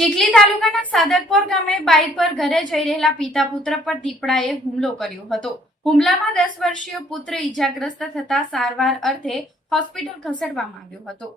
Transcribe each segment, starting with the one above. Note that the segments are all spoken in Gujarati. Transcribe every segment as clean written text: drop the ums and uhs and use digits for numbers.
ચીખલી તાલુકાના સાદકપોર ગામે બાઇક પર ઘરે જઈ રહેલા પિતા પુત્ર પર દીપડાએ હુમલો કર્યો હતો. હુમલામાં 10 વર્ષીય પુત્ર ઈજાગ્રસ્ત થતા સારવાર અર્થે હોસ્પિટલ ખસેડવામાં આવ્યો હતો.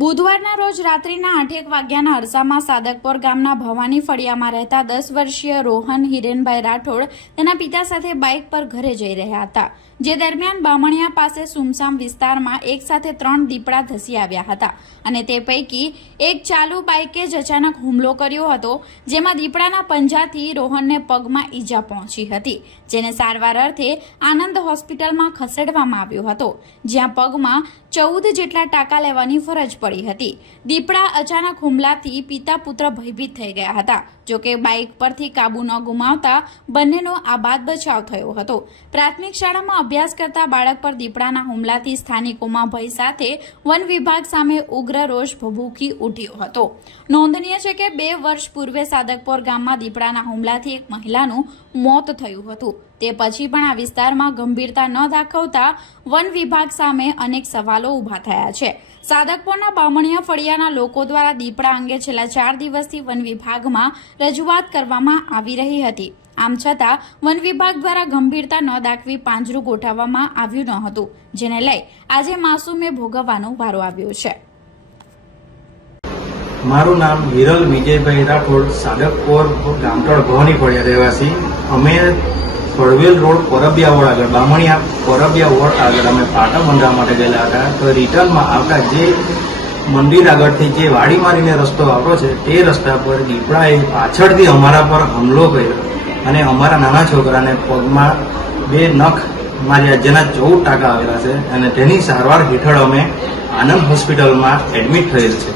બુધવારના રોજ રાત્રિના 8 વાગ્યાના અરસામાં સાદકપોર ગામના ભવાની ફળિયામાં રહેતા 10 વર્ષીય રોહન હિરેનભાઈ રાઠોડ તેના પિતા સાથે બાઇક પર ઘરે જઈ રહ્યા હતા. જે દરમિયાન બામણિયા પાસે સુમસામ વિસ્તારમાં એક સાથે 3 દીપડા ધસી આવ્યા હતા અને તે પૈકી એક ચાલુ બાઇકે જ અચાનક હુમલો કર્યો હતો, જેમાં દીપડાના પંજાથી રોહનને પગમાં ઈજા પહોંચી હતી, જેને સારવાર અર્થે આનંદ હોસ્પિટલમાં ખસેડવામાં આવ્યો હતો, જ્યાં પગમાં 14 જેટલા ટાંકા લેવાની ફરજ પડી હતી. દીપડા અચાનક હુમલાથી પિતા પુત્ર ભયભીત થઈ ગયા હતા. જોકે બાઇક પરથી કાબુ ન ગુમાવતા બંનેનો આબાદ બચાવ થયો હતો. પ્રાથમિક શાળામાં અભ્યાસ કરતા બાળક પર દીપડાના હુમલાથી સ્થાનિકોમાં ભય સાથે વન વિભાગ સામે ઉગ્ર રોષ ભભૂકી ઉઠ્યો હતો. નોંધનીય છે કે 2 વર્ષ પૂર્વે સાદકપોર ગામમાં દીપડાના હુમલાથી એક મહિલાનું મોત થયું હતું. તે પછી પણ આ વિસ્તારમાં ગંભીરતા ન દાખવતા વન વિભાગ સામે અનેક સવાલો ઊભા થયા છે. સાદકપોરના બામણિયા ફળિયાના લોકો દ્વારા દીપડા અંગે છેલ્લા 4 દિવસથી વન વિભાગમાં રજૂઆત કરવામાં આવી રહી હતી. આમ છતાં વન વિભાગ દ્વારા ગંભીરતા ન દાખવી પાંજરું ગોઠવવામાં આવ્યું ન હતું, જેને લઈ આજે માસૂમે ભોગવવાનો વારો આવ્યો છે. મારું નામ હિરલ વિજયભાઈ રાઠોડ, સાદકપોર ગામઠળ ભવાની ફળિયા રહેવાસી. અમે ફળવેલ રોડ પરબિયા વોર્ડ આગળ બામણિયા પરબિયા વોર્ડ આગળ અમે પાટા બંધાવવા માટે ગયેલા હતા. તો રિટર્નમાં આવતા જે મંદિર આગળથી જે વાડી મારીને રસ્તો આવતો છે તે રસ્તા પર દીપડાએ પાછળથી અમારા પર હુમલો કર્યો અને અમારા નાના છોકરાને પગમાં 2 નખ માર્યા, જેના 14 ટાંકા આવેલા છે અને તેની સારવાર હેઠળ અમે આનંદ હોસ્પિટલમાં એડમિટ થયેલ છે.